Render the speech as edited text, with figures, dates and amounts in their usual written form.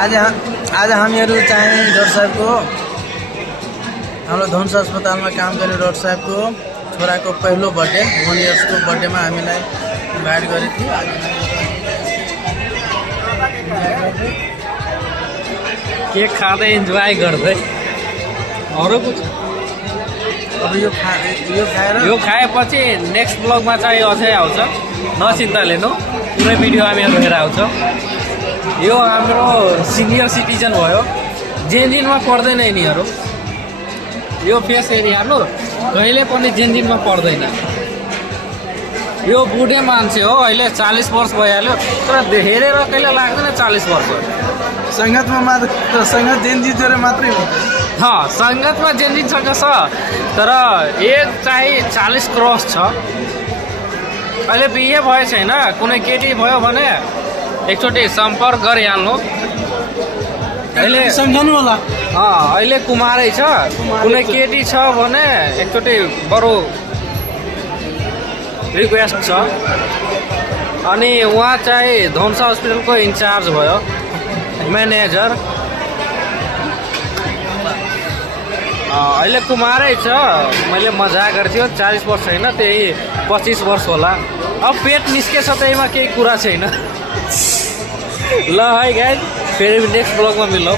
आज हामीहरू चाहिँ डॉक्टर साहब को हम लोग धनुष अस्पताल में काम गर्ने डॉक्टर साहब को छोरा को पहलो बर्थडे 1 इयर्स को बर्थडे में हामीलाई इन्भाइट गरेको थियो। केक खाँदै इन्जोय गर्दै अरू कुछ अब यो खाएर यो खाएपछि नेक्स्ट ब्लगमा चाहिँ अझै आउँछ, नचिन्ता लिनु, पुरै भिडियो हामीहरू हेरेर आउँछ। यो हाम्रो सिनियर सिटिजन भयो, जेनजिनमा पर्दैन यिनीहरू। यो फेस एरियाहरू कहिले पनि जेनजिनमा पर्दैन। यो बुढे मान्छे हो, अहिले 40 वर्ष भइहाल्यो, तर हेरेर कहिले लाग्दैन 40 वर्ष। संगतमा मात्र संगत जेनजी जोरे मात्रै हो। सङ्गतमा जेनजिनसँग छ, तर एज चाहिँ 40 क्रस छ। अहिले बिहे भयो छैन, कुनै केटी भयो भने एकचोटि सम्पर्क गरिहाल्नु। अहिले सम्झनु होला। अहिले कुमारै छ, कुनै केटी छ भने एकचोटि बरु रिक्वेस्ट छ। अनि उहाँ चाहिँ धनुषा हस्पिटलको इन्चार्ज भयो, म्यानेजर। अहिले कुमारै छ, मैले मजाक गर्थ्यो। 40 वर्ष छैन, त्यही 25 वर्ष होला। अब पेट निस्केछ, त्यहीमा केही कुरा छैन। ल है गाइज, फेरि नेक्स्ट ब्लगमा मिलौँ।